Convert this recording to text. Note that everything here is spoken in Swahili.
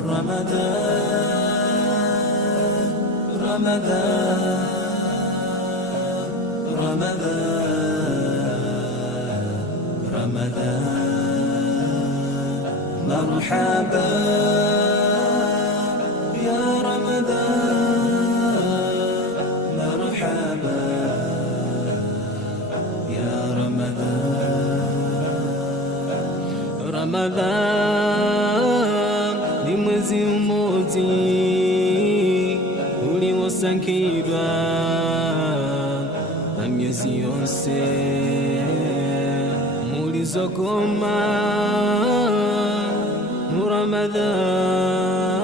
رمضان رمضان رمضان رمضان مرحبا يا رمضان مرحبا يا رمضان رمضان ni mwezi mmoja uliosangirwa na miezi yose mulizokoma mu Ramadhan